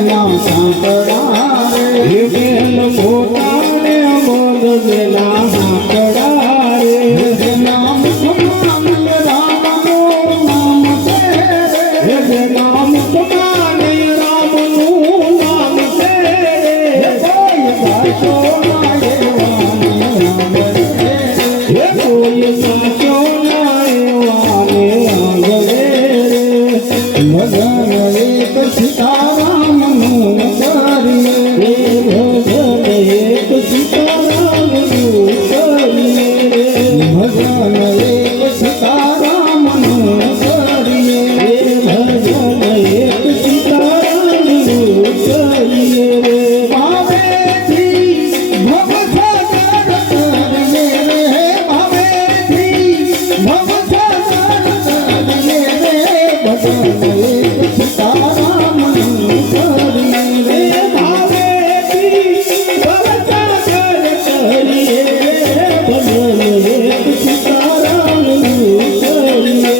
નામ સાંકડા રે બેન મોટા ને અમોદ જેના સાંકડા રે નામ સમાન રામનું નામ છે રે નામ સમાન રામનું નામ છે કોઈ સાચો ના કોઈ સાચો ના એવાને આંગળે ભજન એક સીતારામનું કરીએ ભજન એક સીતારામનું કરીએ ભજન એક સીતારામનું કરીએ ભજન એક સીતારામનું કરીએ ભાવેથી ભવસાગર તરીએ રે ભાવેથી ભવસાગર તરીએ રે ભજન એક સીતારામનું કરીએ ભાવેથી ભવસાગર તરીએ ભજન એક સીતારામનું કરીએ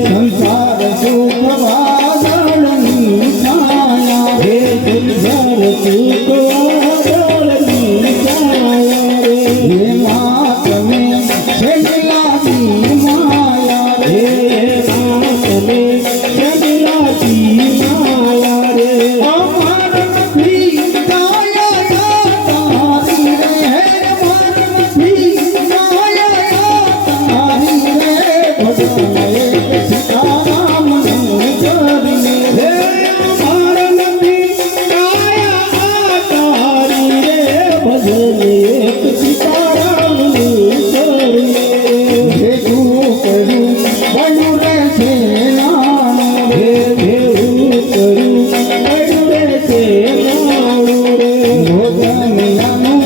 સંસાર સુખ વાદળની છાયા હે સંસાર સુખ વાદળની છાયા રે એમાં તમે છેલ્લાની માયા હે નાથને જગલાતી માયા રે અમાર નથી કાયા તારી રે અમાર નથી કાયા તારી રે ભજન એક સીતારામનું કરીએ હે અમાર નથી કાયા તારી રે ભજન એક સીતારામનું કરીએ ભેગું કર્યું બન્યું રે છે નાનું હે ભેરું કરું પડ્યું રે છે નાણું રે ભોજનિયાનું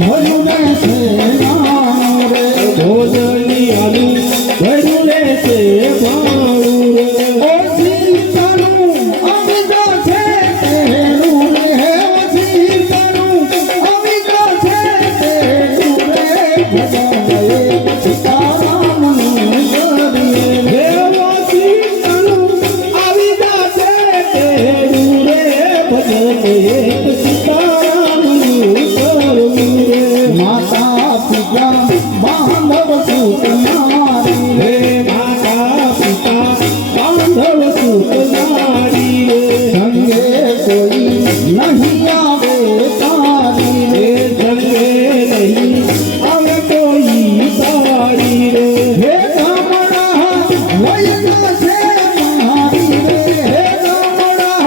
ભર્યું રે છે નાનું રે ભોજનિયાનું ભર્યું રે છે ભાણું રે ઓ સીતાનું અવિદ્ય છે તેરું રે હે ઓ સીતાનું અવિદ્ય છે તેરું રે ભજન એક સીતારામનું કરીએ દેવો સીતાનું આવી જાશે તેરું રે ભજન એક સીતારામનું કરવું રે માતા પિતા બાંધવ સૂત નારી હે માતા પિતા બાંધવ સુત નારી રે સંગે કોઈ નહીં આવે તારી હે સંગે નહીં આવે કોઈ તારી રે હે ગામડા વયના છે મારી રે હે ગામડા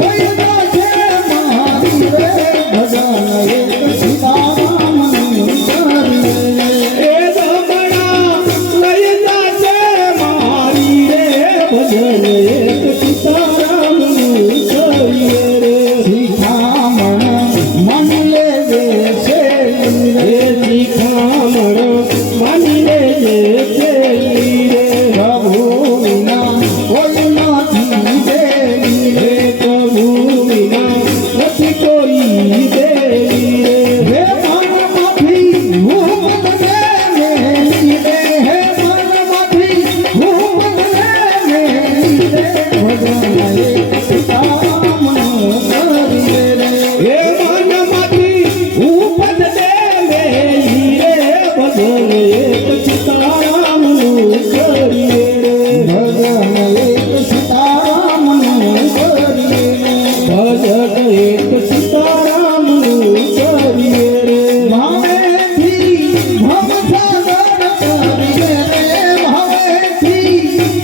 વયના છે મારી રે ભજન એક સીતારામનું કરીએ એ દમણા લઈ જાશે મારી રે ભજન એક સીતારામનું કરીએ રે શિખામણ મન લેવે છે હે શિખામણ માની લેજે છેલ્લી રે પ્રભુ વિના કોઈ નથી દેવી હે પ્રભુ વિના નથી કોઈ દેવી રે હે મનમાંથી હું બદલે મેલી રે હે મનમાંથી હું બદલે મેલી રે ભજન એક સીતારામનું કરીએ રે હે મનમાંથી ઉપદ દે મેલી રે ભજન એક સીતારામનું કરીએ રે ભજન એક સીતારામનું કરીએ રે ભજન એક સીતારામનું કરીએ રે ભાવેથી ભવસાગર તરીએ રે ભાવેથી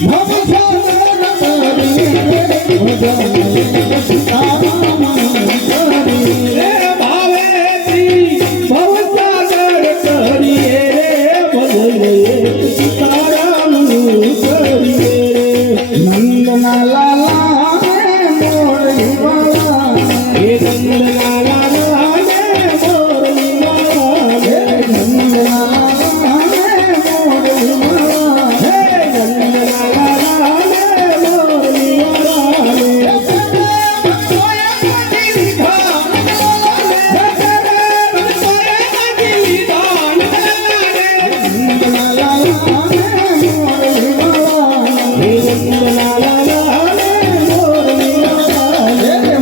ભવસાગર તરીએ રે ભજન એક સીતારામનું કરીએ રે ભાવેથી ભવસાગર કરીએ રે ભજન એક સીતારામનું કરીએ રે નંદના લાલા મોરલી વાળા હે નંદના લાલા ને મોરલી વાળા હે નંદના લાલા મોરલી વાળા હે નંદના લાલા ને મોરલી વાળા હે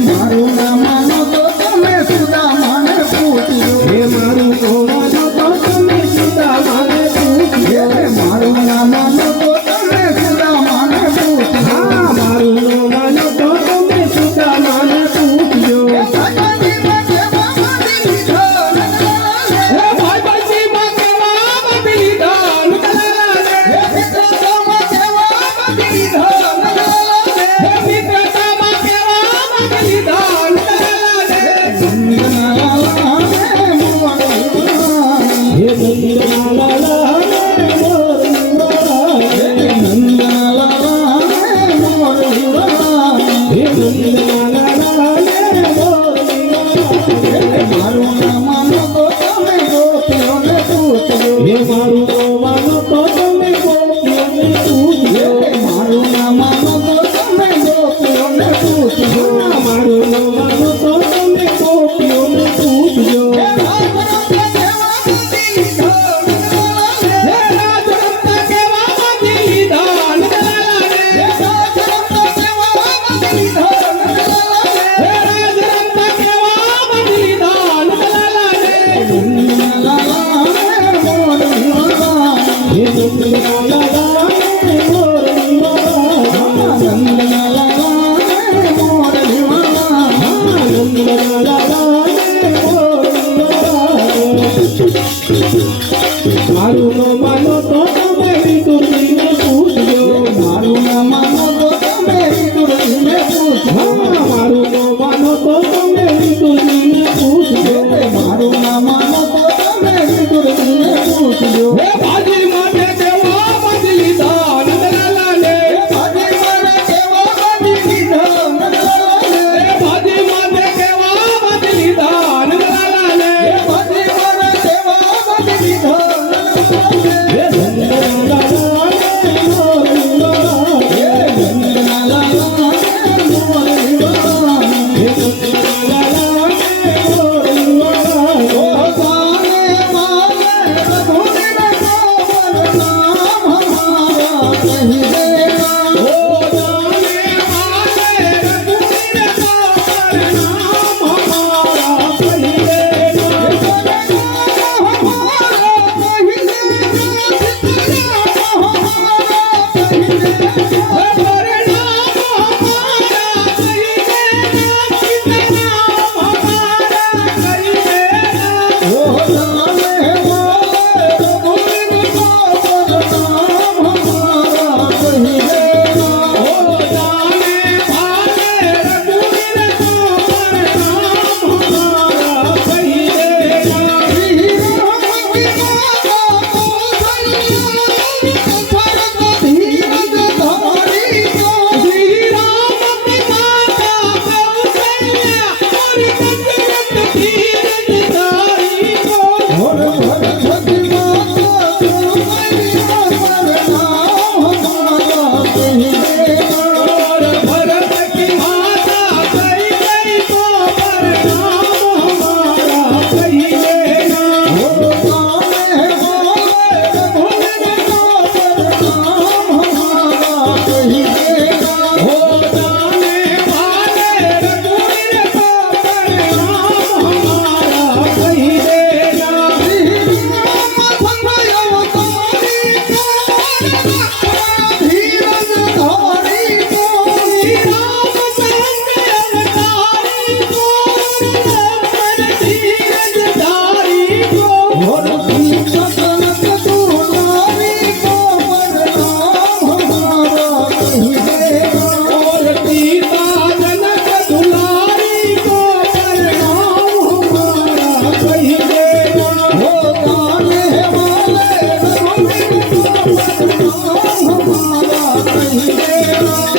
નંદના લાલા ને મારું નો માનો તો તમે વિદુરજીને પૂછજો મારું ના માનો તો તમે વિદુરજીને પૂછજો મારું નો માનો તો તમે વિદુરજીને પૂછજો મારું ના માનો તો તમે વિદુરજીને પૂછજો હે બાજી માટે કેવા બાજી લીધા નંદલાલાને બાજી મારે કેવા બાજી લીધા નંદલાલાને બાજી માટે કેવા બાજી લીધા નંદલાલાને બાજી મારે કેવા બાજી લીધા નંદલાલાને હે નંદલાલાને મોરવાળા હે નંદના લાલા ને મોરવાળા હે નંદલાલાને મોરવાળા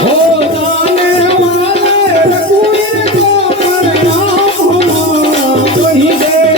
ઓ ગાને માને રઘુવીર કો નામ હમારા કહી દેના ઓ જાને માને રઘુવીર કો નામ હમારા કહી દેના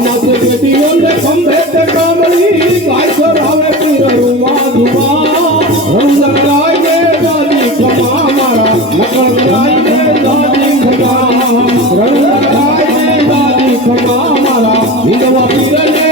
નાચ બેટીઓને ખંભે તે કામળી ગાય સરાવે પીરરુમાં ધુમા રંગ ગાય દે દાદી ખમા મારા નકળ ગાય દે દાદી ખમા રંગ ગાય દે દાદી ખમા મારા વિધવા પીરને